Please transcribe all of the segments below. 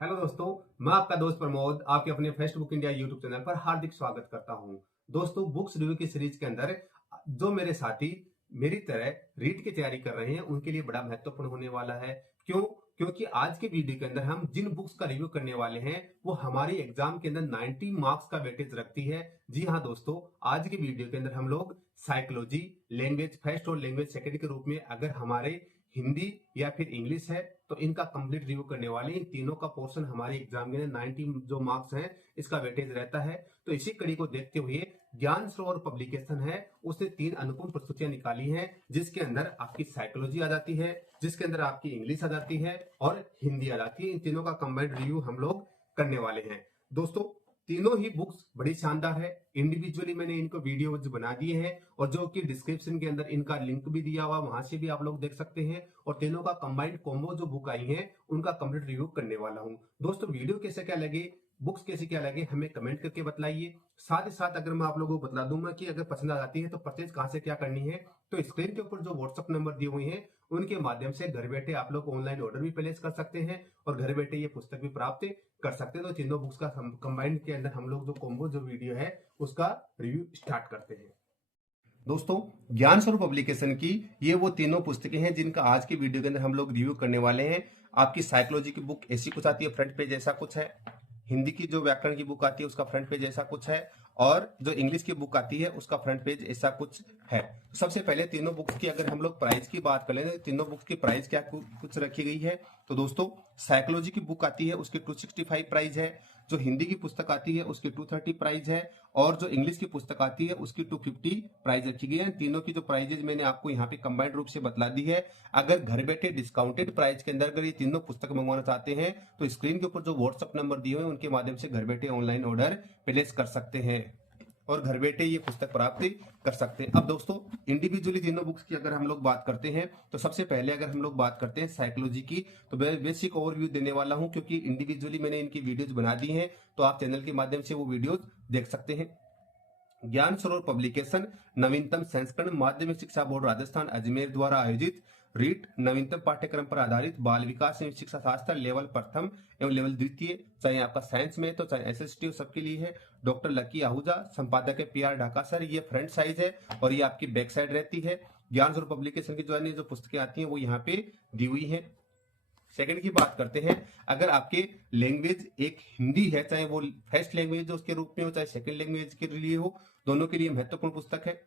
Hello दोस्तों, मैं आपका दोस्त प्रमोद आपके अपने first book India YouTube channel पर हार्दिक स्वागत करता हूं। दोस्तों, बुक्स रिव्यू की सीरीज के अंदर जो मेरे साथी मेरी तरह रीड की तैयारी कर रहे हैं उनके लिए बड़ा महत्वपूर्ण होने वाला है। क्यों? क्योंकि आज के वीडियो के अंदर हम जिन बुक्स का रिव्यू करने वाले हैं वो हमारी एग्जाम के अंदर 90 मार्क्स का वेटेज रखती है। जी हाँ दोस्तों, आज के वीडियो के अंदर हम लोग साइकोलॉजी, लैंग्वेज फर्स्ट और लैंग्वेज सेकंड के रूप में अगर हमारे हिंदी या फिर इंग्लिश है तो इनका कंप्लीट रिव्यू करने वाले हैं। इन तीनों का पोर्शन हमारे एग्जाम के 90 जो मार्क्स हैं इसका वेटेज रहता है। तो इसी कड़ी को देखते हुए ज्ञान सरोवर पब्लिकेशन है, उसने 3 अनुपम प्रस्तुतियां निकाली हैं जिसके अंदर आपकी साइकोलॉजी आ जाती है, जिसके अंदर आपकी इंग्लिश आ जाती है और हिंदी आ जाती है। इन तीनों का कंबाइंड रिव्यू हम लोग करने वाले हैं। दोस्तों, तीनों ही बुक्स बड़ी शानदार है। इंडिविजुअली मैंने इनको वीडियोज बना दिए हैं और जो कि डिस्क्रिप्शन के अंदर इनका लिंक भी दिया हुआ, वहां से भी आप लोग देख सकते हैं। और तीनों का कंबाइंड कॉम्बो जो बुक आई है उनका कंप्लीट रिव्यू करने वाला हूं। दोस्तों, वीडियो कैसे क्या लगे, बुक्स कैसे क्या लगे, हमें कमेंट करके बताइए। साथ ही साथ अगर मैं आप लोगों को बता दूंगा कि अगर पसंद आ जाती है तो परचेज कहां से क्या करनी है, तो स्क्रीन के ऊपर जो व्हाट्सएप नंबर दिए हुए हैं उनके माध्यम से घर बैठे आप लोग ऑनलाइन ऑर्डर भी प्लेस कर सकते हैं और घर बैठे ये पुस्तक भी प्राप्त कर सकते हैं। तो तीनों बुक्स का कंबाइंड के अंदर हम लोग जो कॉम्बो जो वीडियो है उसका रिव्यू स्टार्ट करते हैं। दोस्तों, ज्ञान स्वरूप पब्लिकेशन की ये वो तीनों पुस्तकें हैं जिनका आज के वीडियो के अंदर हम लोग रिव्यू करने वाले हैं। आपकी साइकोलॉजी की बुक ऐसी कुछ आती है, फ्रंट पेज ऐसा कुछ है। हिंदी की जो व्याकरण की बुक आती है उसका फ्रंट पेज ऐसा कुछ है और जो इंग्लिश की बुक आती है उसका फ्रंट पेज ऐसा कुछ है। तो सबसे पहले तीनों बुक्स की अगर हम लोग प्राइस की बात कर लें तो तीनों बुक्स की प्राइस क्या कुछ रखी गई है। तो दोस्तों, साइकोलॉजी की बुक आती है उसकी 265 प्राइस है, जो हिंदी की पुस्तक आती है उसकी 230 प्राइस है और जो इंग्लिश की पुस्तक आती है उसकी 250 प्राइस रखी गई है। तीनों की जो प्राइजेज मैंने आपको यहाँ पे कंबाइंड रूप से बतला दी है। अगर घर बैठे डिस्काउंटेड प्राइस के अंदर अगर ये तीनों पुस्तक मंगवाना चाहते हैं तो स्क्रीन के ऊपर जो व्हाट्सएप नंबर दिए हुए हैं उनके माध्यम से घर बैठे ऑनलाइन ऑर्डर प्लेस कर सकते हैं और घर बैठे ये पुस्तक प्राप्त कर सकते हैं। अब दोस्तों, इंडिविजुअली तीनों बुक्स की अगर हम लोग बात करते हैं तो सबसे पहले अगर हम लोग बात करते हैं साइकोलॉजी की, तो मैं बेसिक ओवरव्यू देने वाला हूं क्योंकि इंडिविजुअली मैंने इनकी वीडियोज बना दी हैं, तो आप चैनल के माध्यम से वो वीडियोज देख सकते हैं। ज्ञान सरोवर पब्लिकेशन नवीनतम संस्करण माध्यमिक शिक्षा बोर्ड राजस्थान अजमेर द्वारा आयोजित रीट नवीनतम पाठ्यक्रम पर आधारित बाल विकास एवं शिक्षा शास्त्र लेवल प्रथम एवं लेवल द्वितीय, चाहे आपका साइंस में तो चाहे एसएसटी सबके लिए है। डॉक्टर लकी आहूजा, संपादक है पीआर ढाका सर। ये फ्रंट साइज है और ये आपकी बैक साइड रहती है। ज्ञान सरोवर पब्लिकेशन की जो पुस्तकें आती हैं वो यहाँ पे दी हुई है। सेकंड की बात करते हैं, अगर आपके लैंग्वेज एक हिंदी है, चाहे वो फर्स्ट लैंग्वेज उसके रूप में हो चाहे सेकंड लैंग्वेज के लिए हो, दोनों के लिए महत्वपूर्ण पुस्तक है।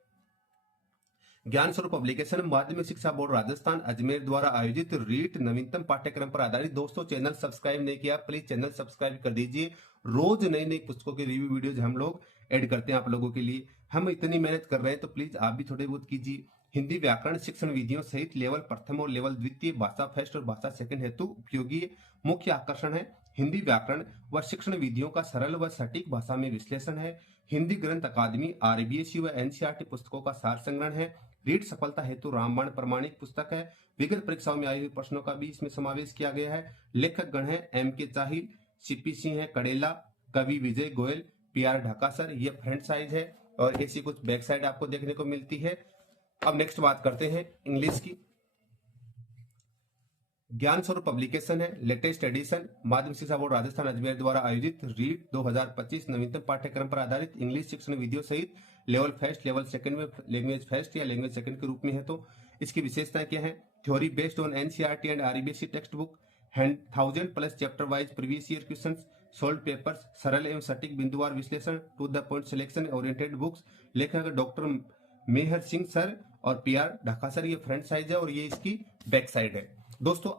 ज्ञान स्वरूप पब्लिकेशन माध्यमिक शिक्षा बोर्ड राजस्थान अजमेर द्वारा आयोजित रीट नवीनतम पाठ्यक्रम पर आधारित। दोस्तों, चैनल सब्सक्राइब नहीं किया प्लीज चैनल सब्सक्राइब कर दीजिए। रोज नई नई पुस्तकों के रिव्यू वीडियोज हम लोग ऐड करते हैं आप लोगों के लिए। हम इतनी मेहनत कर रहे हैं तो प्लीज आप भी थोड़े बहुत कीजिए। हिंदी व्याकरण शिक्षण विधियों सहित लेवल प्रथम और लेवल द्वितीय, भाषा फर्स्ट और भाषा सेकंड हेतु उपयोगी मुख्य आकर्षण है। हिंदी व्याकरण व शिक्षण विधियों का सरल व सटीक भाषा में विश्लेषण है। हिंदी ग्रंथ अकादमी आरबीएसई व एनसीईआरटी पुस्तकों का सार संग्रहण है। रीट सफलता हेतु रामबाण प्रमाणिक पुस्तक है। विगत परीक्षाओं में आई हुई प्रश्नों का भी इसमें समावेश किया गया है। लेखक गण है एम के चाहिल, सीपी सिंह है कड़ेला, कवि विजय गोयल, पीआर ढाका सर। ये फ्रंट साइज है और ऐसी कुछ बैक साइड आपको देखने को मिलती है। अब नेक्स्ट बात करते हैं इंग्लिश की। ज्ञान स्वरूप पब्लिकेशन है लेटेस्ट एडिशन माध्यमिक शिक्षा बोर्ड राजस्थान अजमेर द्वारा आयोजित रीट 2025 नवीनतम पाठ्यक्रम पर आधारित इंग्लिश शिक्षण विधियों सहित लेवल फर्स्ट लेवल सेकंड में लैंग्वेज फर्स्ट या लैंग्वेज सेकंड के रूप में है। तो इसकी विशेषताएं क्या है? Theory based on NCERT and RBSE text book, 1000+ chapter wise previous year question, solve papers, सरल एवं सटीक बिंदुवार विश्लेषण, to the point selection oriented books. लेखक डॉक्टर मेहर सिंह सर और पीआर ढाका सर। ये फ्रंट साइज है और ये इसकी बैक साइड है। दोस्तों,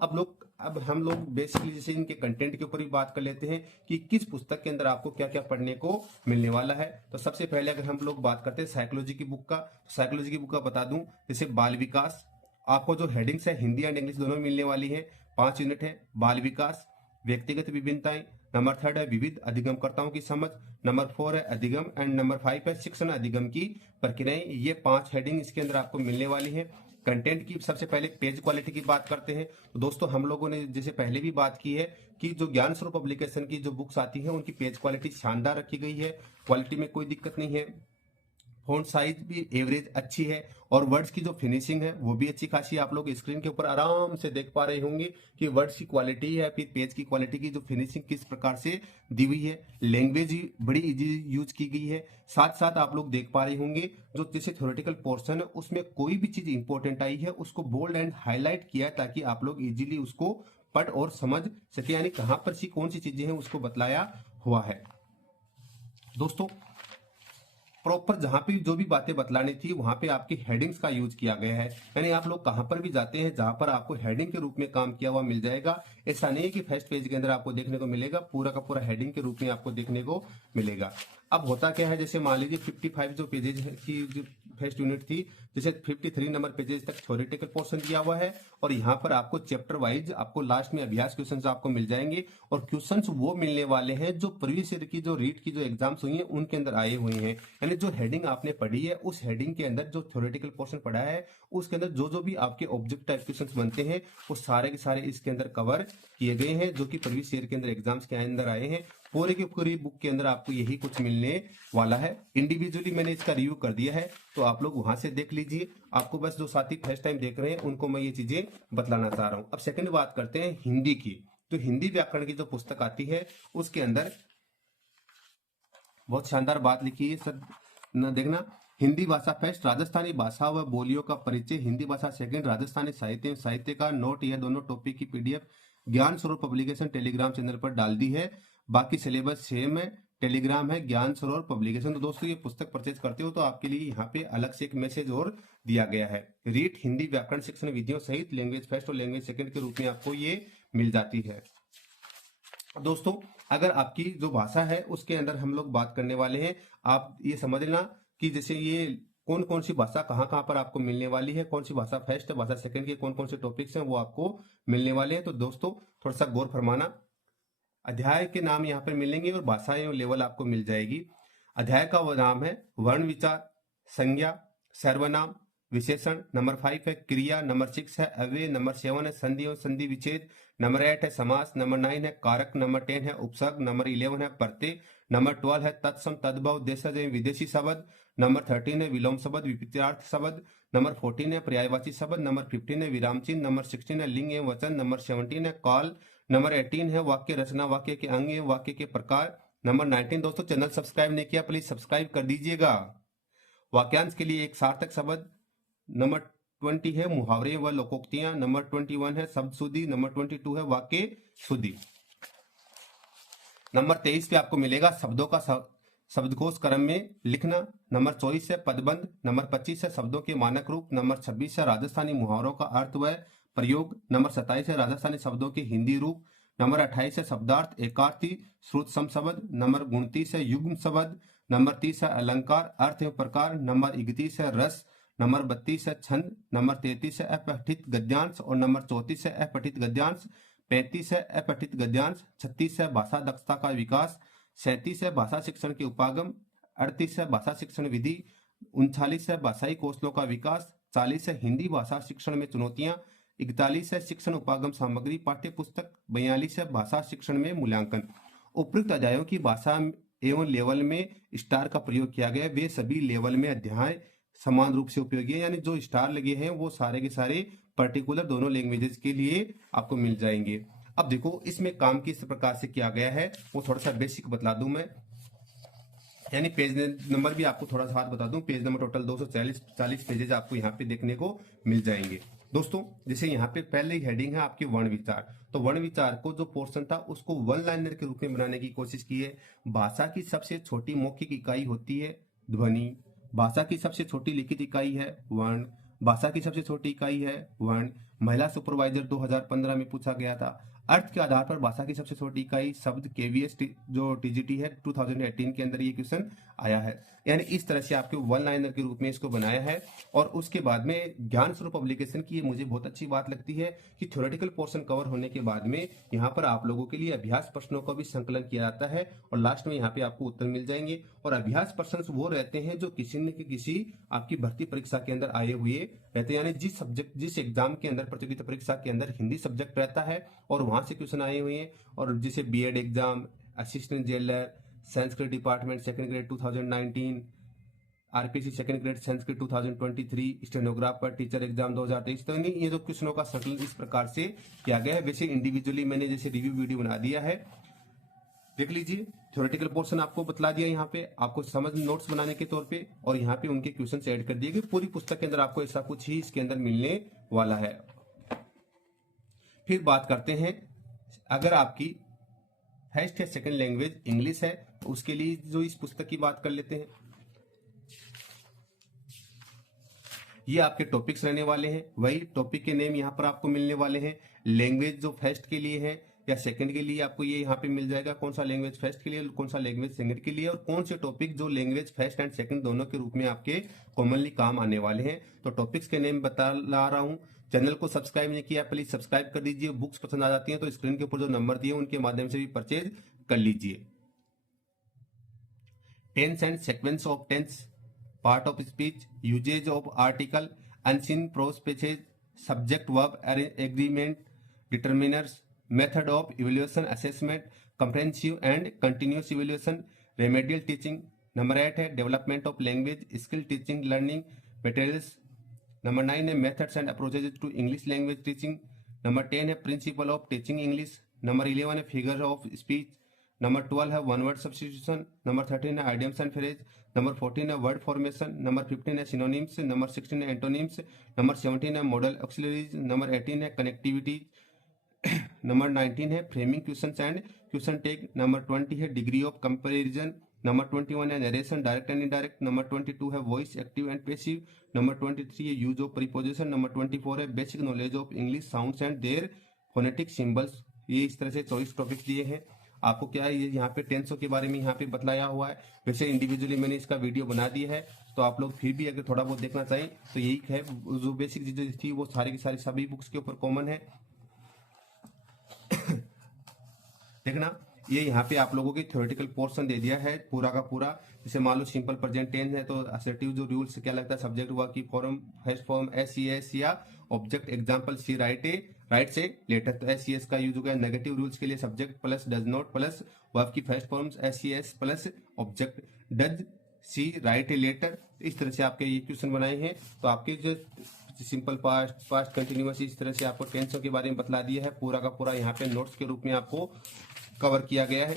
अब हम लोग बेसिकली जैसे इनके कंटेंट के ऊपर भी बात कर लेते हैं कि किस पुस्तक के अंदर आपको क्या क्या पढ़ने को मिलने वाला है। तो सबसे पहले अगर हम लोग बात करते हैं साइकोलॉजी की बुक का, साइकोलॉजी की बुक का बता दूं, जैसे बाल विकास, आपको जो हेडिंग्स है हिंदी एंड इंग्लिश दोनों मिलने वाली है। 5 यूनिट है। बाल विकास, व्यक्तिगत विभिन्नताएं, नंबर 3 है विविध अधिगमकर्ताओं की समझ, नंबर 4 है अधिगम एंड नंबर 5 है शिक्षण अधिगम की प्रक्रियाएं। ये 5 हेडिंग इसके अंदर आपको मिलने वाली है। कंटेंट की सबसे पहले पेज क्वालिटी की बात करते हैं। तो दोस्तों, हम लोगों ने जैसे पहले भी बात की है कि जो ज्ञान स्वरूप पब्लिकेशन की जो बुक्स आती हैं उनकी पेज क्वालिटी शानदार रखी गई है, क्वालिटी में कोई दिक्कत नहीं है। फॉन्ट साइज भी एवरेज अच्छी है और वर्ड्स की जो फिनिशिंग है वो भी अच्छी खासी है। आप लोग स्क्रीन के ऊपर आराम से देख पा रहे होंगे कि वर्ड्स की क्वालिटी है, फिर पेज की क्वालिटी की जो फिनिशिंग किस प्रकार से दी हुई है। लैंग्वेज बड़ी इजी यूज की गई है। साथ साथ आप लोग देख पा रहे होंगे जो जैसे थ्योरेटिकल पोर्शन है उसमें कोई भी चीज इंपॉर्टेंट आई है उसको बोल्ड एंड हाईलाइट किया है ताकि आप लोग इजीली उसको पढ़ और समझ सके, यानी कहां पर सी कौन सी चीजें हैं उसको बतलाया हुआ है। दोस्तों प्रॉपर जहां पे जो भी बातें बतलानी थी वहां पे आपकी हेडिंग्स का यूज किया गया है, यानी आप लोग कहां पर भी जाते हैं जहां पर आपको हेडिंग के रूप में काम किया हुआ मिल जाएगा। ऐसा नहीं है कि फर्स्ट पेज के अंदर आपको देखने को मिलेगा, पूरा का पूरा हेडिंग के रूप में आपको देखने को मिलेगा। अब होता क्या है, जैसे मान लीजिए 55 जो पेजेज की जो फर्स्ट यूनिट थी, जैसे 53 नंबर पेजेज तक थ्योरेटिकल पोर्शन दिया हुआ है और यहाँ पर आपको चैप्टर वाइज आपको लास्ट में अभ्यास क्वेश्चंस आपको मिल जाएंगे और क्वेश्चंस वो मिलने वाले हैं जो प्रीवियस ईयर की जो रीट की जो एग्जाम्स हुई हैं उनके अंदर आए हुए हैं। यानी जो हेडिंग आपने पढ़ी है उस हेडिंग के अंदर जो थ्योरेटिकल पोर्शन पढ़ा है उसके अंदर जो भी आपके ऑब्जेक्ट टाइप क्वेश्चंस बनते हैं वो सारे के सारे इसके अंदर कवर किए गए हैं जो कि प्रीवियस ईयर के अंदर एग्जाम्स के अंदर आए हैं। पूरे की पूरी बुक के अंदर आपको यही कुछ मिलने वाला है। इंडिविजुअली मैंने इसका रिव्यू कर दिया है तो आप लोग वहां से देख लीजिए। आपको बस जो साथी फर्स्ट टाइम देख रहे हैं उनको मैं ये चीजें बतलाना चाह रहा हूं। अब सेकंड बात करते हैं हिंदी की। तो हिंदी व्याकरण की जो पुस्तक आती है उसके अंदर बहुत शानदार बात लिखी है सर, न देखना। हिंदी भाषा फर्स्ट, राजस्थानी भाषा व बोलियों का परिचय, हिंदी भाषा सेकंड, राजस्थानी साहित्य साहित्य का नोट, यह दोनों टॉपिक की पीडीएफ ज्ञान सरोवर पब्लिकेशन टेलीग्राम चैनल पर डाल दी है। बाकी सिलेबस सेम है, टेलीग्राम है ज्ञान सरोवर पब्लिकेशन। तो दोस्तों ये पुस्तक परचेज करते हो तो आपके लिए यहाँ पे अलग से एक मैसेज और दिया गया है। रीट हिंदी व्याकरण शिक्षण विधियों सहित लैंग्वेज फर्स्ट और लैंग्वेज सेकंड के रूप में आपको ये मिल जाती है। दोस्तों अगर आपकी जो भाषा है उसके अंदर हम लोग बात करने वाले हैं, आप ये समझ लेना कि जैसे ये कौन कौन सी भाषा कहाँ कहाँ पर आपको मिलने वाली है, कौन सी भाषा फर्स्ट है, भाषा सेकंड के कौन कौन से टॉपिक्स हैं वो आपको मिलने वाले हैं। तो दोस्तों थोड़ा सा गौर फरमाना, अध्याय के नाम यहाँ पर मिलेंगे और भाषाएं और लेवल आपको मिल जाएगी। अध्याय का वो नाम है वर्ण विचार, संज्ञा, सर्वनाम, विशेषण। नंबर 5 है क्रिया, नंबर 6 है अव्यय, नंबर 7 है संधि और संधि विच्छेद, नंबर 8 है समास, नंबर 9 है कारक, नंबर 10 है उपसर्ग, नंबर 11 है प्रत्यय, नंबर 12 है तत्सम तद्भव देशज एवं विदेशी शब्द, नंबर 13 है विलोम शब्द विपरीतार्थ शब्द, नंबर 14 है पर्यायवाची शब्द, नंबर 15 है विराम चिन्ह, नंबर 16 है लिंग एवं वचन, नंबर 17 है काल, नंबर 18 है वाक्य रचना, वाक्य के अंग एवं वाक्य के प्रकार, नंबर 19। दोस्तों चैनल सब्सक्राइब नहीं किया प्लीज सब्सक्राइब कर दीजिएगा। वाक्यांश के लिए एक सार्थक शब्द, नंबर 20 है मुहावरे व लोकोक्तियां, नंबर 21 है शब्द शुद्धि, नंबर 22 है वाक्य शुद्धि। नंबर 23 पे आपको मिलेगा शब्दों का शब्दकोश क्रम में लिखना, नंबर 24 है पदबंध, नंबर 25 है शब्दों के मानक रूप, नंबर 26 है राजस्थानी मुहावरों का अर्थ व प्रयोग, नंबर 27 है राजस्थानी शब्दों के हिंदी रूप, नंबर 28 है शब्दार्थ एकार्थी श्रुत सम शब्द, नंबर 29 है युग्म शब्द, नंबर 30 है अलंकार अर्थ एवं प्रकार, नंबर 31 है रस, नंबर 32 है छंद, नंबर 33 है अपठित गद्यांश और नंबर 34 है अपठित गद्यांश, 35 है अपठित गद्यांश, 36 है भाषा दक्षता का विकास, 37 है भाषा शिक्षण के उपागम, 38 है भाषा शिक्षण विधि, 39 है भाषाई कौशलों का विकास, 40 है हिंदी भाषा शिक्षण में चुनौतियां, 41 है शिक्षण उपागम सामग्री पाठ्य पुस्तक, 42 है भाषा शिक्षण में मूल्यांकन। उपयुक्त अध्यायों की भाषा एवं लेवल में स्टार का प्रयोग किया गया, वे सभी लेवल में अध्याय समान रूप से उपयोगी है, यानी जो स्टार लगे हैं वो सारे के सारे पर्टिकुलर दोनों लैंग्वेजेस के लिए आपको मिल जाएंगे। अब देखो इसमें काम किस प्रकार से किया गया है वो थोड़ा सा बेसिक बता दूं मैं, यानी पेज नंबर भी आपको थोड़ा सा बता दूं। पेज नंबर टोटल 240 पेजेज आपको यहाँ पे देखने को मिल जाएंगे। दोस्तों जैसे यहाँ पे पहले ही हेडिंग है आपकी वर्ण विचार, तो वर्ण विचार को जो पोर्शन था उसको वन लाइनर के रूप में बनाने की कोशिश की है। भाषा की सबसे छोटी मौखिक इकाई होती है ध्वनि, भाषा की सबसे छोटी लिखित इकाई है वर्ण, भाषा की सबसे छोटी इकाई है वर्ण। महिला सुपरवाइजर 2015 में पूछा गया था। अर्थ के आधार पर भाषा की सबसे छोटी इकाई शब्द, केवीएस जो टीजीटी है 2018 के अंदर ये क्वेश्चन आया है। यानी इस तरह से आपके वन लाइनर के रूप में इसको बनाया है। और उसके बाद में ज्ञान स्वरूप पब्लिकेशन की मुझे बहुत अच्छी बात लगती है कि थ्योरेटिकल पोर्शन कवर होने के बाद में यहाँ पर आप लोगों के लिए अभ्यास प्रश्नों का भी संकलन किया जाता है और लास्ट में यहाँ पे आपको उत्तर मिल जाएंगे। और अभ्यास प्रश्न वो रहते हैं जो किसी न किसी आपकी भर्ती परीक्षा के अंदर आए हुए रहते हैं, यानी जिस एग्जाम के अंदर प्रतियोगिता परीक्षा के अंदर हिंदी सब्जेक्ट रहता है और वहां से क्वेश्चन आए हुए हैं। और जैसे B Ed exam, assistant jailer, Sanskrit department second grade 2019, RPC second grade Sanskrit 2023, stenographer teacher exam 2023। तो ये जो क्वेश्चनों का संकलन इस प्रकार से किया गया है। वैसे इंडिविजुअली मैंने जैसे रिव्यू वीडियो बना दिया है, देख लीजिए। थ्योरेटिकल पोर्शन आपको बतला दिया यहाँ पे, आपको समझ नोट्स बनाने के तौर पे, और यहाँ पे उनके क्वेश्चन ऐड कर दिए कि पूरी पुस्तक के अंदर आपको ऐसा कुछ ही इसके अंदर मिलने वाला है। फिर बात करते हैं, अगर आपकी फर्स्ट या सेकंड लैंग्वेज इंग्लिश है तो उसके लिए जो इस पुस्तक की बात कर लेते हैं। ये आपके टॉपिक्स रहने वाले हैं, वही टॉपिक के नेम यहाँ पर आपको मिलने वाले हैं। लैंग्वेज जो फर्स्ट के लिए है या सेकंड के लिए आपको ये यहाँ पे मिल जाएगा, कौन सा लैंग्वेज फर्स्ट के लिए, कौन सा लैंग्वेज सेकंड के लिए, और कौन से टॉपिक जो लैंग्वेज फर्स्ट एंड सेकंड दोनों के रूप में आपके कॉमनली काम आने वाले हैं। तो टॉपिक्स के नेम बता ला रहा हूँ। चैनल को सब्सक्राइब नहीं किया, प्लीज सब्सक्राइब कर दीजिए। बुक्स पसंद आ जाती हैं तो स्क्रीन के ऊपर जो नंबर दिए उनके माध्यम से भी परचेज कर लीजिए। Tense and sequence of tense, part of speech, usages of article, unseen prose passage, subject verb agreement, determiners, method of evaluation assessment, comprehensive and continuous evaluation, remedial teaching. Number 8 है development of language skill teaching learning materials. Number 9 है methods and approaches to English language teaching. Number 10 है principle of teaching English. Number 11 है figure of speech. Number 12 है one word substitution. Number 13 है idioms and phrase. Number 14 है word formation. Number 15 है synonyms. Number 16 है antonyms. Number 17 है model auxiliaries. Number 18 है connectivity. Number 19 है framing questions and question tag. Number 20 है डिग्री ऑफ कंपैरिजन। नंबर 21 है narration direct and indirect. Number 22 है voice active and passive. Number 23 है use of preposition. Number 24 है basic knowledge of English sounds and their phonetic symbols. ये इस तरह से 24 topic दिए हैं। आपको क्या है, ये यहाँ पे टेंसों के बारे में यहाँ पे बतलाया हुआ है। वैसे इंडिविजुअली मैंने इसका वीडियो बना दिया है, तो आप लोग फिर भी अगर थोड़ा बहुत देखना चाहें तो यही है। जो बेसिक चीजें थी वो सारी की सारी सभी बुक्स के ऊपर कॉमन है। देखना, ये यहाँ पे आप लोगों की थ्योरेटिकल पोर्शन दे दिया है पूरा का पूरा। जैसे मान लो सिंपल प्रेजेंट टेंस है तो असर्टिव जो रूल्स क्या लगता है, सब्जेक्ट वर्ब की फॉर्म, फर्स्ट फॉर्म एस या ऑब्जेक्ट। एग्जांपल सी राइट से लेटर, तो एस का यूज होगा। नेगेटिव रूल्स के लिए subject plus does not plus verb की first forms s plus object. Does see write a letter. इस तरह से आपके ये क्वेश्चन बनाए हैं। तो आपके जो सिंपल पास्ट कंटिन्यूअस, इस तरह से आपको टेंसों के बारे में बतला दिया है। पूरा का पूरा यहाँ पे नोट्स के रूप में आपको कवर किया गया है।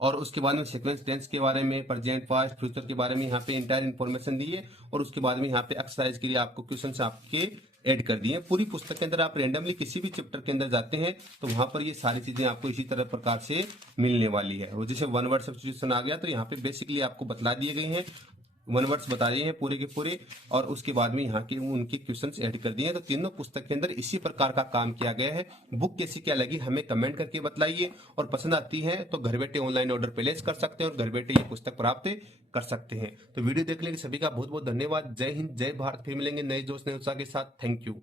और उसके बाद में सीक्वेंस टेंस के बारे में, प्रेजेंट पास्ट फ्यूचर के बारे में यहाँ पे इंटायर इन्फॉर्मेशन दी है। और उसके बाद में यहाँ पे एक्सरसाइज के लिए आपको क्वेश्चंस आपके ऐड कर दिए हैं। पूरी पुस्तक के अंदर आप रेंडमली किसी भी चैप्टर के अंदर जाते हैं तो वहां पर ये सारी चीजें आपको इसी तरह प्रकार से मिलने वाली है। और जैसे वन वर्ड सब्स्टिट्यूशन आ गया तो यहाँ पे बेसिकली आपको बतला दिए गए हैं, वन वर्ड्स बता रहे हैं पूरे के पूरे। और उसके बाद में यहाँ के उनके क्वेश्चंस ऐड कर दिए हैं। तो तीनों पुस्तक के अंदर इसी प्रकार का काम किया गया है। बुक कैसी क्या लगी हमें कमेंट करके बताइए, और पसंद आती है तो घर बैठे ऑनलाइन ऑर्डर प्लेस कर सकते हैं और घर बैठे ये पुस्तक प्राप्त कर सकते हैं। तो वीडियो देखने के सभी का बहुत बहुत धन्यवाद। जय हिंद, जय भारत। फिर मिलेंगे नए जोश नए उत्साह के साथ। Thank you.